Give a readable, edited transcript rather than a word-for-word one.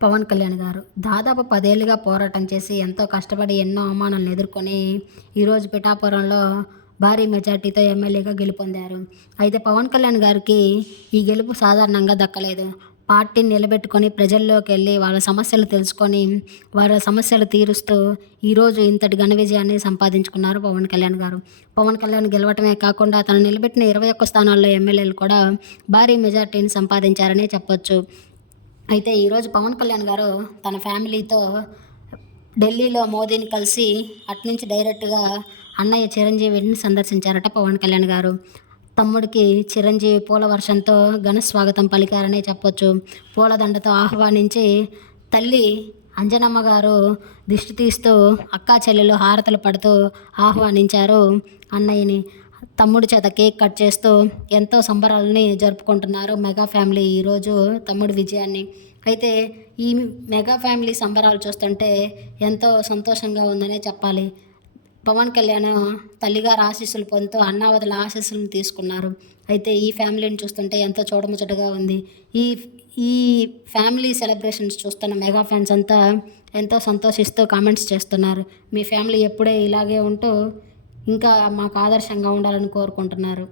పవన్ కళ్యాణ్ గారు దాదాపు 10 ఏళ్లుగా పోరాటం చేసి, ఎంతో కష్టపడి ఎన్నో అవమానాలను ఎదుర్కొని, ఈరోజు పిఠాపురంలో భారీ మెజార్టీతో ఎమ్మెల్యేగా గెలుపొందారు. అయితే పవన్ కళ్యాణ్ గారికి ఈ గెలుపు సాధారణంగా దక్కలేదు. పార్టీని నిలబెట్టుకొని ప్రజల్లోకెళ్ళి వాళ్ళ సమస్యలు తెలుసుకొని, వాళ్ళ సమస్యలు తీరుస్తూ ఈరోజు ఇంతటి ఘన విజయాన్ని సంపాదించుకున్నారు పవన్ కళ్యాణ్ గారు. పవన్ కళ్యాణ్ గెలవటమే కాకుండా తను నిలబెట్టిన 21 స్థానాల్లో ఎమ్మెల్యేలు కూడా భారీ మెజార్టీని సంపాదించారనే చెప్పొచ్చు. అయితే ఈరోజు పవన్ కళ్యాణ్ గారు తన ఫ్యామిలీతో ఢిల్లీలో మోదీని కలిసి అటునుంచి డైరెక్ట్‌గా అన్నయ్య చిరంజీవిని సందర్శించారట పవన్ కళ్యాణ్ గారు. తమ్ముడికి చిరంజీవి పూల వర్షంతో ఘన స్వాగతం పలికారనే చెప్పొచ్చు. పూలదండతో ఆహ్వానించి తల్లి అంజనమ్మ గారు దిష్టి తీస్తూ అక్కా చెల్లెలు హారతులు పడుతూ ఆహ్వానించారు అన్నయ్యని. తమ్ముడి చేత కేక్ కట్ చేస్తూ ఎంతో సంబరాలని జరుపుకుంటున్నారు మెగా ఫ్యామిలీ ఈరోజు తమ్ముడి విజయాన్ని. అయితే ఈ మెగా ఫ్యామిలీ సంబరాలు చూస్తుంటే ఎంతో సంతోషంగా ఉందనే చెప్పాలి. పవన్ కళ్యాణ్ తల్లిగారి ఆశీస్సులు పొందుతూ అన్నావతుల ఆశీస్సులను తీసుకున్నారు. అయితే ఈ ఫ్యామిలీని చూస్తుంటే ఎంతో చూడముచ్చటగా ఉంది. ఈ ఈ ఫ్యామిలీ సెలబ్రేషన్స్ చూస్తున్న మెగా ఫ్యాన్స్ అంతా ఎంతో సంతోషిస్తూ కామెంట్స్ చేస్తున్నారు. మీ ఫ్యామిలీ ఎప్పుడే ఇలాగే ఉంటూ ఇంకా మాకు ఆదర్శంగా ఉండాలని కోరుకుంటున్నారు.